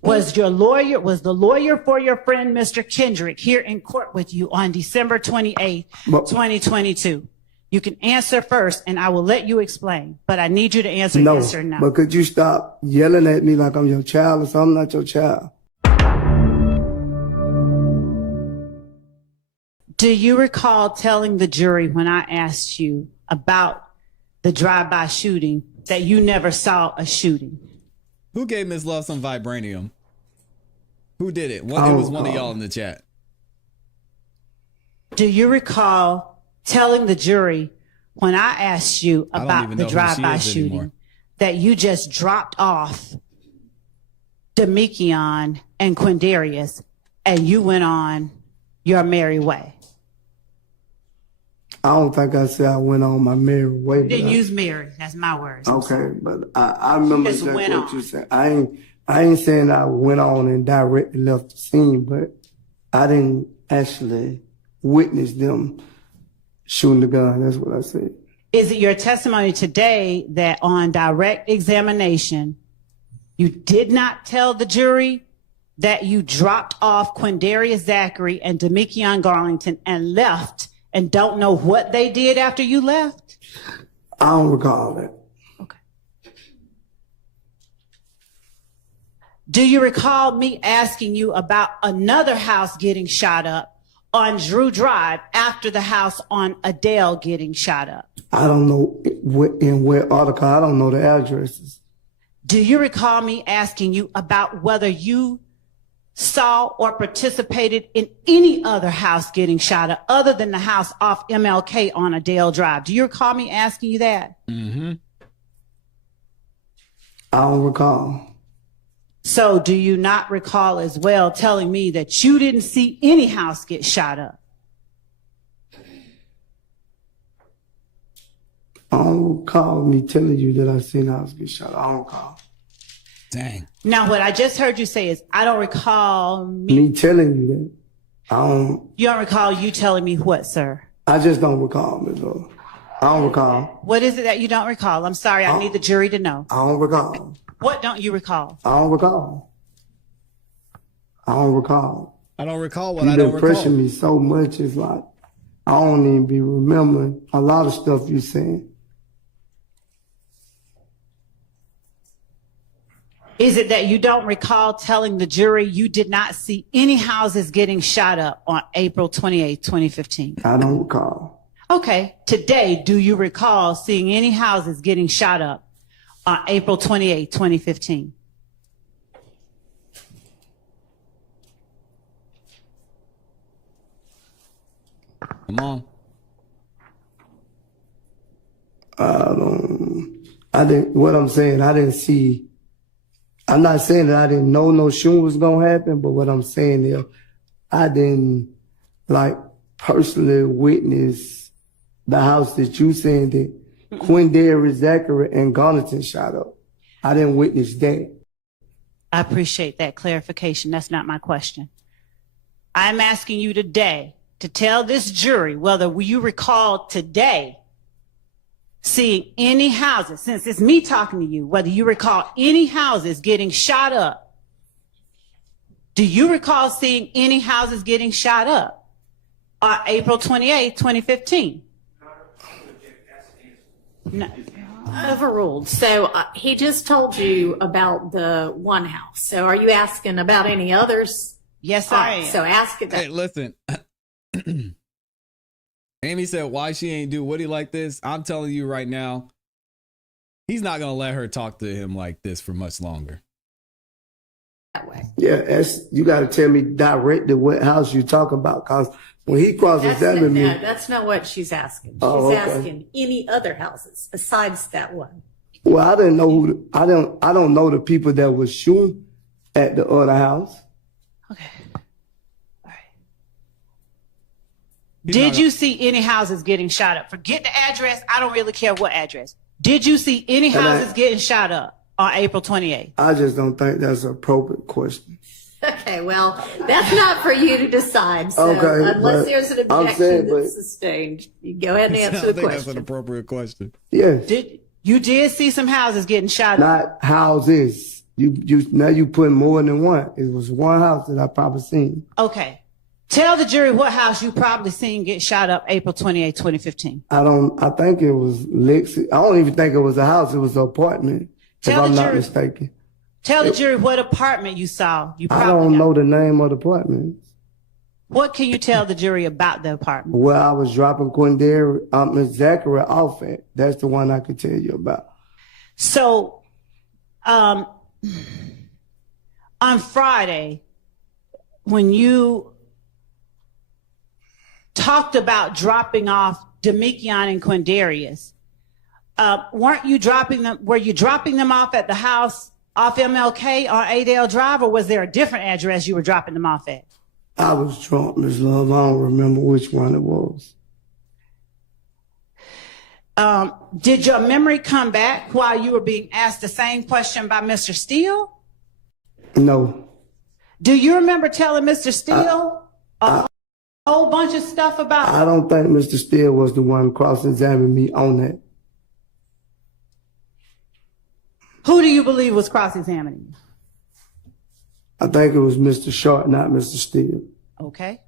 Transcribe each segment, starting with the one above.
Was the lawyer for your friend, Mr. Kendrick, here in court with you on December 28th, 2022? You can answer first, and I will let you explain, but I need you to answer yes or no. But could you stop yelling at me like I'm your child or something? I'm not your child. Do you recall telling the jury when I asked you about the drive-by shooting that you never saw a shooting? Who gave Miss Love some vibranium? Who did it? It was one of y'all in the chat. Do you recall telling the jury when I asked you about the drive-by shooting that you just dropped off Demikion and Quindarius and you went on your merry way? I don't think I said I went on my merry way. You didn't use merry. That's my words. Okay, but I remember exactly what you said. I ain't saying I went on and directly left the scene, but I didn't actually witness them shooting the gun. That's what I said. Is it your testimony today that on direct examination, you did not tell the jury that you dropped off Quindarius Zachary and Demikion Garlington and left and don't know what they did after you left? I don't recall that. Okay. Do you recall me asking you about another house getting shot up on Drew Drive after the house on Adele getting shot up? I don't know in what article. I don't know the addresses. Do you recall me asking you about whether you saw or participated in any other house getting shot up other than the house off MLK on Adele Drive? Do you recall me asking you that? Mm-hmm. I don't recall. So do you not recall as well telling me that you didn't see any house get shot up? I don't recall me telling you that I seen a house get shot up. I don't recall. Dang. Now, what I just heard you say is, I don't recall me telling you that. You don't recall you telling me what, sir? I just don't recall, Ms. Love. I don't recall. What is it that you don't recall? I'm sorry, I need the jury to know. I don't recall. What don't you recall? I don't recall. I don't recall. I don't recall what I don't recall. You've been pressuring me so much, it's like, I don't even be remembering a lot of stuff you saying. Is it that you don't recall telling the jury you did not see any houses getting shot up on April 28, 2015? I don't recall. Okay. Today, do you recall seeing any houses getting shot up on April 28, 2015? Come on. What I'm saying, I didn't see. I'm not saying that I didn't know no shooting was going to happen, but what I'm saying is I didn't, personally witness the house that you saying that Quindarius Zachary and Garlington shot up. I didn't witness that. I appreciate that clarification. That's not my question. I'm asking you today to tell this jury whether you recall today seeing any houses, since it's me talking to you, whether you recall any houses getting shot up. Do you recall seeing any houses getting shot up on April 28, 2015? No. Overruled. So he just told you about the one house. So are you asking about any others? Yes, I am. So ask it. Hey, listen. Amy said, why she ain't do Woody like this? I'm telling you right now, he's not going to let her talk to him like this for much longer. That way. Yeah, you got to tell me directly what house you talk about, because when he cross-examined me. No, that's not what she's asking. She's asking any other houses besides that one. Well, I didn't know I don't know the people that was shooting at the other house. Okay. Did you see any houses getting shot up? Forget the address. I don't really care what address. Did you see any houses getting shot up on April 28th? I just don't think that's an appropriate question. Okay, well, that's not for you to decide. So unless there's an objection that's sustained, you go ahead and answer the question. That's an appropriate question. Yes. You did see some houses getting shot up? Not houses. Now you put more than one. It was one house that I probably seen. Okay. Tell the jury what house you probably seen get shot up April 28, 2015. I think it was Lexi. I don't even think it was a house. It was an apartment. If I'm not mistaken. Tell the jury what apartment you saw. I don't know the name of the apartment. What can you tell the jury about the apartment? Where I was dropping Miss Zachary off at. That's the one I could tell you about. So, on Friday, when you talked about dropping off Demikion and Quindarius, were you dropping them off at the house off MLK on Adale Drive, or was there a different address you were dropping them off at? I was drunk, Ms. Love. I don't remember which one it was. Did your memory come back while you were being asked the same question by Mr. Steele? No. Do you remember telling Mr. Steele a whole bunch of stuff about? I don't think Mr. Steele was the one cross-examining me on that. Who do you believe was cross-examining you? I think it was Mr. Short, not Mr. Steele. Okay.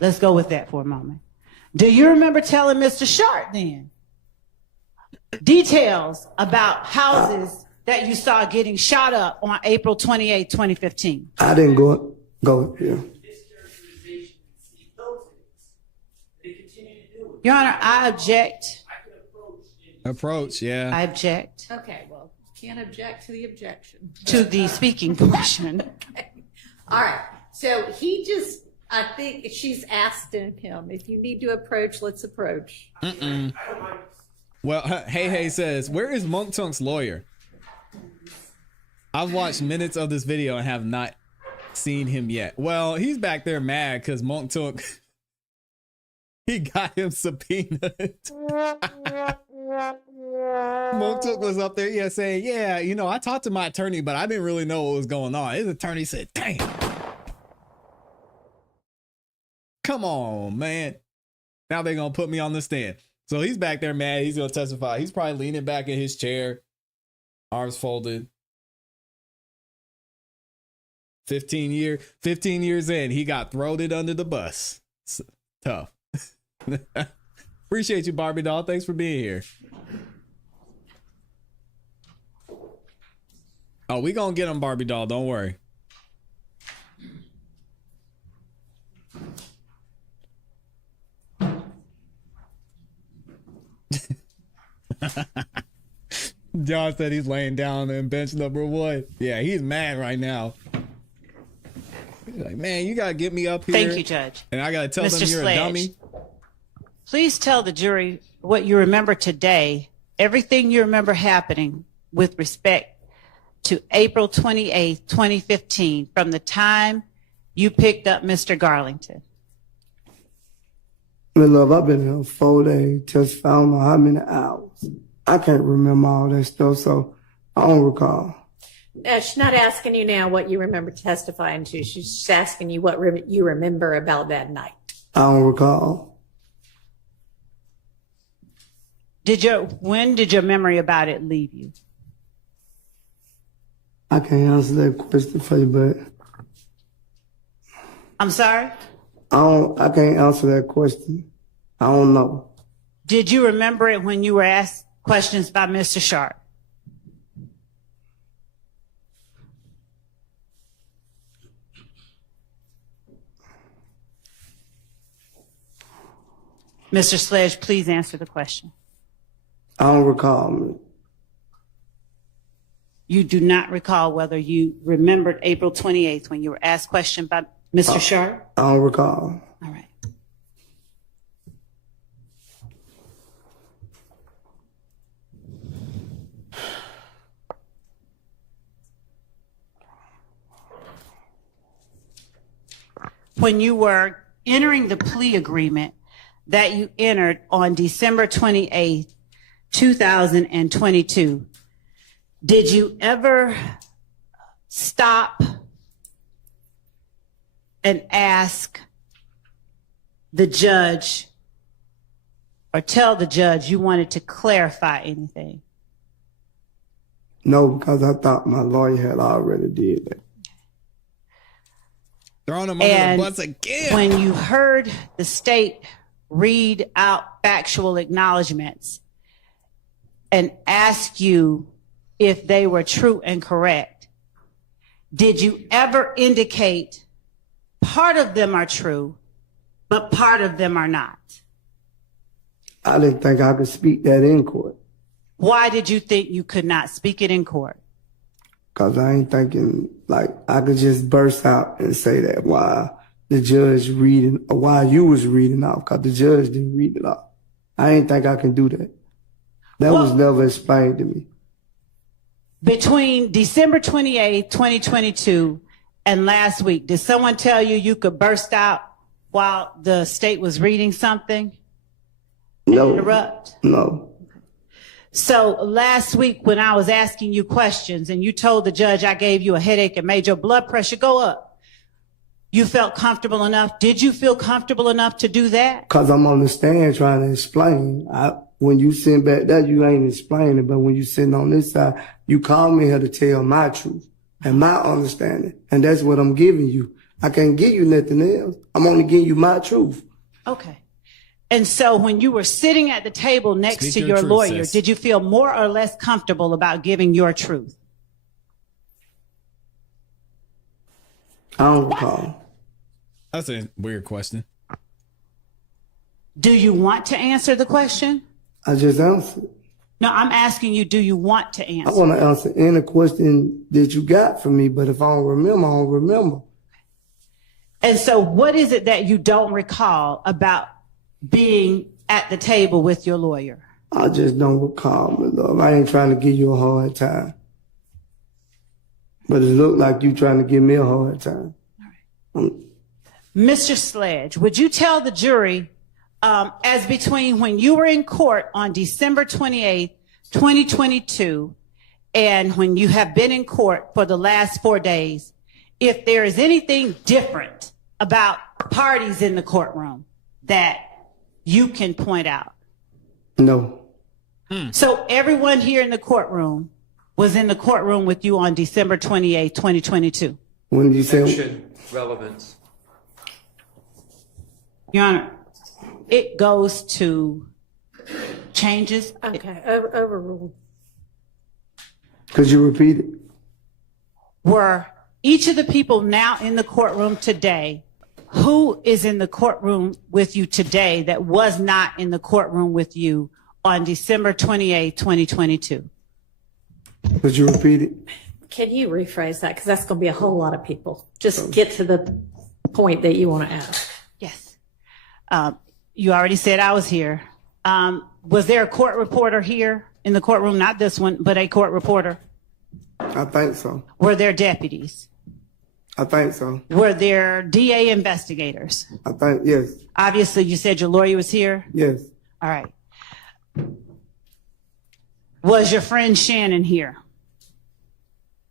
Let's go with that for a moment. Do you remember telling Mr. Short then details about houses that you saw getting shot up on April 28, 2015? I didn't go here. Your Honor, I object. Approach, yeah. I object. Okay, well, can't object to the objection. To the speaking portion. Okay. All right. So I think she's asked him, if you need to approach, let's approach. Well, Hey says, where is Mounk Tunk's lawyer? I've watched minutes of this video and have not seen him yet. Well, he's back there mad because Mounk Tounk, he got him subpoenaed. Mounk Tounk was up there, saying, I talked to my attorney, but I didn't really know what was going on. His attorney said, damn. Come on, man. Now they're going to put me on the stand. So he's back there mad. He's going to testify. He's probably leaning back in his chair, arms folded. 15 years in, he got thrown under the bus. It's tough. Appreciate you, Barbie doll. Thanks for being here. Oh, we gonna get him, Barbie doll. Don't worry. John said he's laying down in bench number 1. Yeah, he's mad right now. He's like, man, you gotta get me up here. Thank you, Judge. And I gotta tell Mr. them you're Sledge, a dummy. Please tell the jury what you remember today, everything you remember happening with respect to April 28th, 2015, from the time you picked up Mr. Garlington. Love, I've been here 4 days, just found out how many hours. I can't remember all that stuff, so I don't recall. She's not asking you now what you remember testifying to. She's just asking you what you remember about that night. I don't recall. When did your memory about it leave you? I can't answer that question for you, but I'm sorry? I can't answer that question. I don't know. Did you remember it when you were asked questions by Mr. Sharp? Mr. Sledge, please answer the question. I don't recall. You do not recall whether you remembered April 28th when you were asked questions by Mr. Sharp? I don't recall. All right. When you were entering the plea agreement that you entered on December 28th, 2022, did you ever stop and ask the judge or tell the judge you wanted to clarify anything? No, because I thought my lawyer had already did that. Throwing him under the bus again. When you heard the state read out factual acknowledgments and ask you if they were true and correct, did you ever indicate part of them are true, but part of them are not? I didn't think I could speak that in court. Why did you think you could not speak it in court? Because I ain't thinking like I could just burst out and say that while the judge reading, or while you was reading off, because the judge didn't read it off. I ain't think I can do that. That was never explained to me. Between December 28th, 2022 and last week, did someone tell you you could burst out while the state was reading something? No. Interrupt? No. So last week when I was asking you questions and you told the judge I gave you a headache and made your blood pressure go up, you felt comfortable enough? Did you feel comfortable enough to do that? Because I'm on the stand trying to explain. When you sit back there, you ain't explaining. But when you sitting on this side, you call me here to tell my truth and my understanding. And that's what I'm giving you. I can't give you nothing else. I'm only giving you my truth. Okay. And so when you were sitting at the table next to your lawyer, did you feel more or less comfortable about giving your truth? I don't recall. That's a weird question. Do you want to answer the question? I just answered. No, I'm asking you, do you want to answer? I want to answer any question that you got for me, but if I don't remember, I don't remember. And so what is it that you don't recall about being at the table with your lawyer? I just don't recall, my love. I ain't trying to give you a hard time. But it looked like you trying to give me a hard time. All right. Mr. Sledge, would you tell the jury, as between when you were in court on December 28th, 2022, and when you have been in court for the last 4 days, if there is anything different about parties in the courtroom that you can point out? No. So everyone here in the courtroom was in the courtroom with you on December 28th, 2022? When did you say? Relevance. Your Honor, it goes to changes. Okay, overruled. Could you repeat it? Were each of the people now in the courtroom today, who is in the courtroom with you today that was not in the courtroom with you on December 28th, 2022? Could you repeat it? Can you rephrase that? Because that's going to be a whole lot of people. Just get to the point that you want to ask. Yes. You already said I was here. Was there a court reporter here in the courtroom? Not this one, but a court reporter? I think so. Were there deputies? I think so. Were there DA investigators? I think, yes. Obviously, you said your lawyer was here? Yes. All right. Was your friend Shannon here?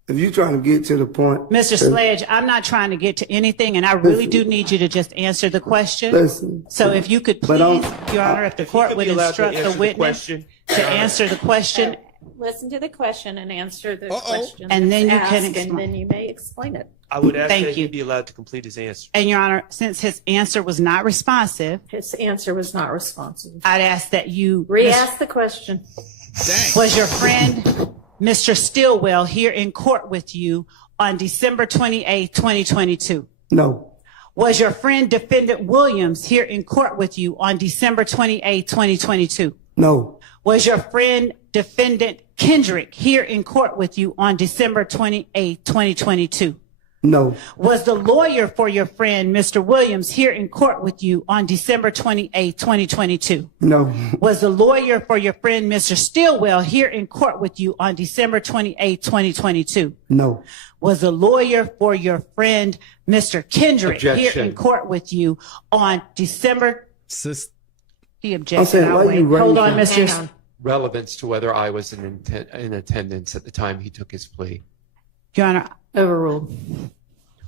If you're trying to get to the point. Mr. Sledge, I'm not trying to get to anything, and I really do need you to just answer the question. Listen. So if you could please, Your Honor, if the court would instruct the witness to answer the question. Listen to the question and answer the question. And then you ask, can explain. And then you may explain it. I would ask Thank that you. he be allowed to complete his answer. And Your Honor, since his answer was not responsive, His answer was not responsive. I'd ask that you Re-ask the question. Dang. Was your friend, Mr. Stillwell, here in court with you on December 28th, 2022? No. Was your friend, Defendant Williams, here in court with you on December 28th, 2022? No. Was your friend, Defendant Kendrick, here in court with you on December 28th, 2022? No. Was the lawyer for your friend, Mr. Williams, here in court with you on December 28th, 2022? No. Was the lawyer for your friend, Mr. Stillwell, here in court with you on December 28th, 2022? No. Was the lawyer for your friend, Mr. Kendrick, here Objection. in court with you on December? He I'm objected. saying, why you Hold on, raising- Mr. Hang on. Relevance to whether I was in attendance at the time he took his plea. Your Honor, Overruled.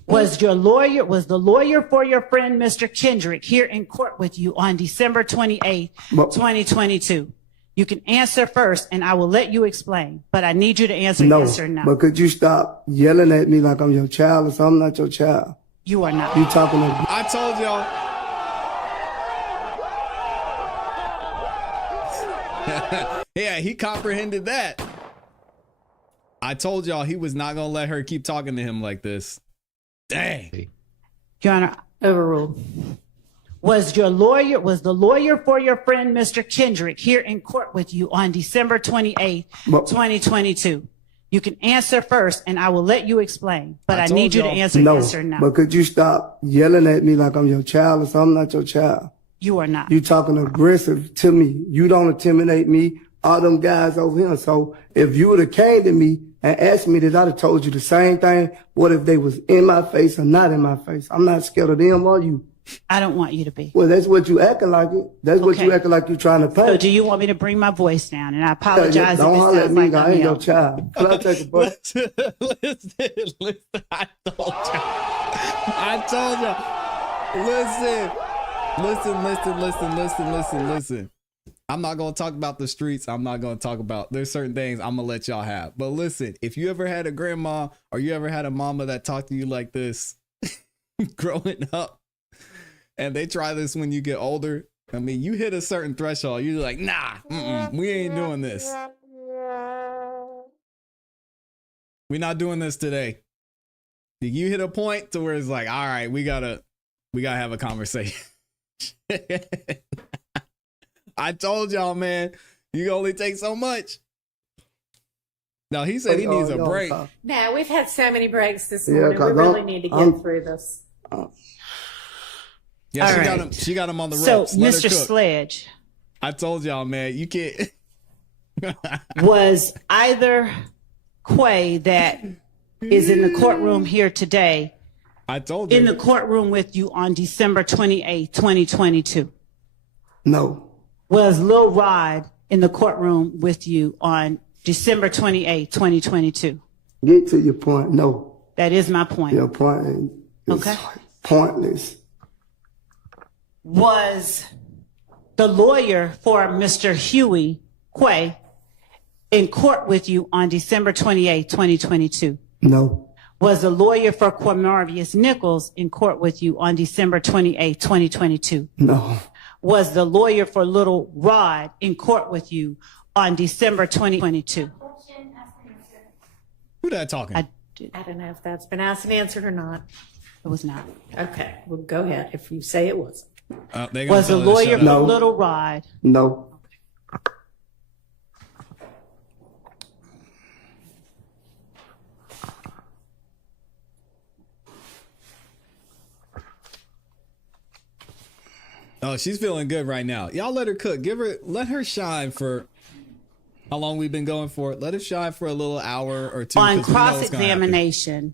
was the lawyer for your friend, Mr. Kendrick, here in court with you on December 28th, But- 2022? You can answer first, and I will let you explain. But I need you to answer No, yes or no. but could you stop yelling at me like I'm your child or something? I'm not your child. You are not. You talking to... I told y'all. Yeah, he comprehended that. I told y'all he was not going to let her keep talking to him like this. Dang. Your Honor, Overruled. was the lawyer for your friend, Mr. Kendrick, here in court with you on December 28th, 2022? You can answer first, and I will let you explain. But I need you to answer yes or no. But could you stop yelling at me like I'm your child or something? I'm not your child. You are not. You talking aggressive to me. You don't intimidate me. All them guys over here. So if you would have came to me and asked me that, I'd have told you the same thing. What if they was in my face or not in my face? I'm not scared of them or you. I don't want you to be. Well, that's what you acting like it. That's what you acting like you're trying to pay. So do you want me to bring my voice down? And I apologize Don't if it holler at sounds me. like I I'm ain't your yelling. child. Can I take a break? Listen. I told y'all. Listen. I'm not going to talk about the streets. I'm not going to talk about, there's certain things I'm going to let y'all have. But listen, if you ever had a grandma or you ever had a mama that talked to you like this growing up, and they try this when you get older, I mean, you hit a certain threshold. You're like, nah, we ain't doing this. We're not doing this today. You hit a point to where it's like, all right, we gotta have a conversation. I told y'all, man, you only take so much. No, he said he needs a break. Now, we've had so many breaks this morning. We really need to get through this. Yeah, she got him on the ropes. So, Mr. Sledge. I told y'all, man, you can't. Was either Quay that is in the courtroom here today I told you. in the courtroom with you on December 28th, 2022? No. Was Lil Rod in the courtroom with you on December 28th, 2022? Get to your point. No. That is my point. Your point is pointless. Was the lawyer for Mr. Huey Quay in court with you on December 28th, 2022? No. Was the lawyer for Cornelius Nichols in court with you on December 28th, 2022? No. Was the lawyer for Little Rod in court with you on December 2022? Who that talking? I don't know if that's been asked and answered or not. It was not. Okay, well, go ahead if you say it wasn't. Was the lawyer for No. Little Rod? No. Oh, she's feeling good right now. Y'all let her cook. Let her shine for how long we've been going for. Let her shine for a little hour or two. On cross-examination,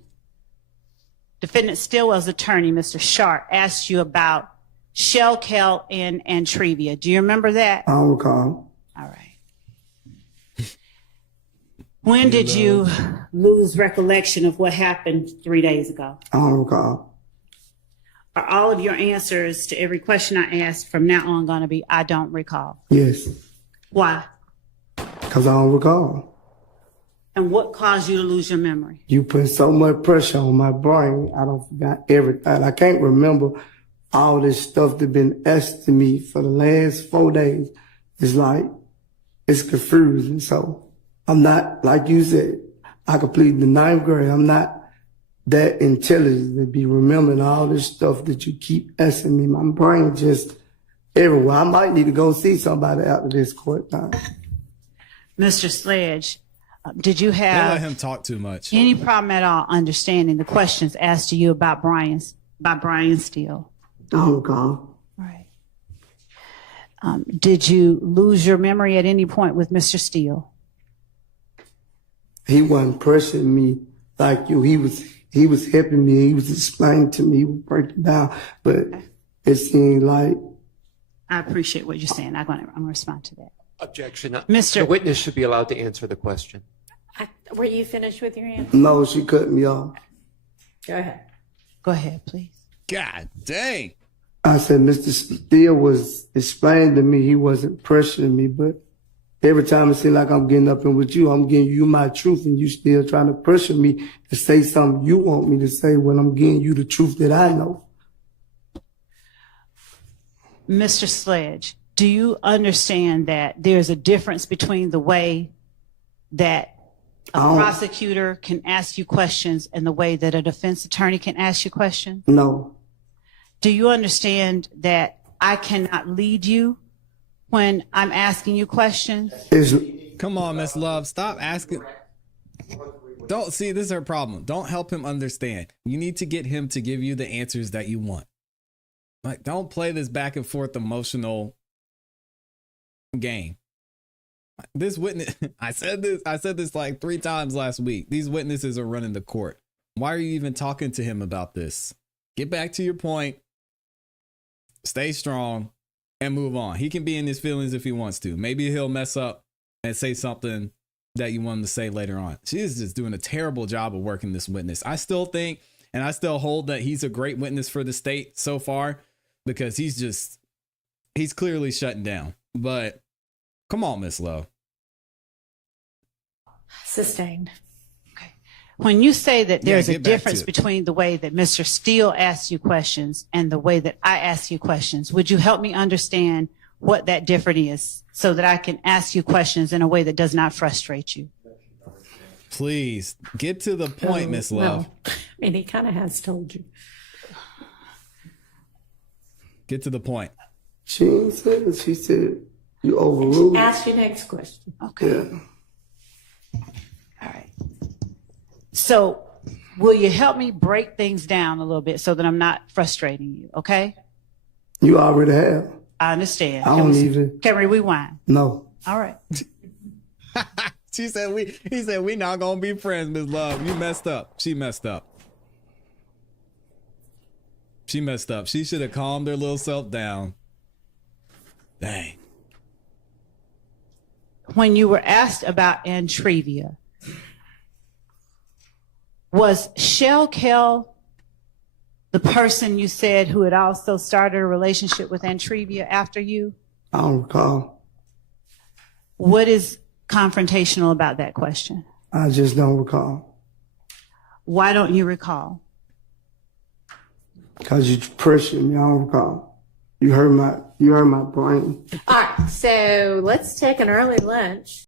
Defendant Stillwell's attorney, Mr. Sharp, asked you about Shell, Kel, and Antrevia. Do you remember that? I don't recall. All right. When did you lose recollection of what happened 3 days ago? I don't recall. Are all of your answers to every question I asked from now on going to be, I don't recall? Yes. Why? Because I don't recall. And what caused you to lose your memory? You put so much pressure on my brain, I don't forgot everything. I can't remember all this stuff that's been asked to me for the last 4 days. It's like, it's confusing. So I'm not, like you said, I completed the 9th grade. I'm not that intelligent to be remembering all this stuff that you keep asking me. My brain just everywhere. I might need to go see somebody after this court time. Mr. Sledge, did you They have let him talk too much. any problem at all understanding the questions asked to you about Brian Steele? I don't recall. Right. Did you lose your memory at any point with Mr. Steele? He wasn't pressuring me like you. He was helping me. He was explaining to me. He was breaking down. But it seemed like. I appreciate what you're saying. I'm going to respond to that. Objection. Mr. The witness should be allowed to answer the question. Were you finished with your answer? No, she cut me off. Go ahead. Go ahead, please. God dang. I said, Mr. Steele was explaining to me he wasn't pressuring me, but every time it seems like I'm getting up in with you, I'm giving you my truth and you still trying to pressure me to say something you want me to say when I'm giving you the truth that I know. Mr. Sledge, do you understand that there's a difference between the way that a prosecutor can ask you questions and the way that a defense attorney can ask you questions? No. Do you understand that I cannot lead you when I'm asking you questions? Come on, Miss Love. Stop asking. Don't see, this is her problem. Don't help him understand. You need to get him to give you the answers that you want. Like, don't play this back and forth emotional game. This witness, I said this like 3 times last week. These witnesses are running the court. Why are you even talking to him about this? Get back to your point. Stay strong and move on. He can be in his feelings if he wants to. Maybe he'll mess up and say something that you want him to say later on. She is just doing a terrible job of working this witness. I still think, and I still hold that he's a great witness for the state so far, because he's clearly shutting down. But come on, Miss Lowe. Sustained. Okay. When you say that there's a difference between the way that Mr. Steele asks you questions and the way that I ask you questions, would you help me understand what that difference is so that I can ask you questions in a way that does not frustrate you? Please get to the point, Miss Love. Well, I mean, he kind of has told you. Get to the point. She ain't said it. She said you overruled. Ask your next question. Okay. Yeah. All right. So will you help me break things down a little bit so that I'm not frustrating you? Okay. You already have. I understand. I don't even. Can we rewind? No. All right. He said we not gonna be friends, Miss Love. You messed up. She messed up. She messed up. She should have calmed her little self down. Dang. When you were asked about Antrevia, was Shell Kell the person you said who had also started a relationship with Antrevia after you? I don't recall. What is confrontational about that question? I just don't recall. Why don't you recall? Because you pressured me. I don't recall. You heard my brain. All right, so let's take an early lunch.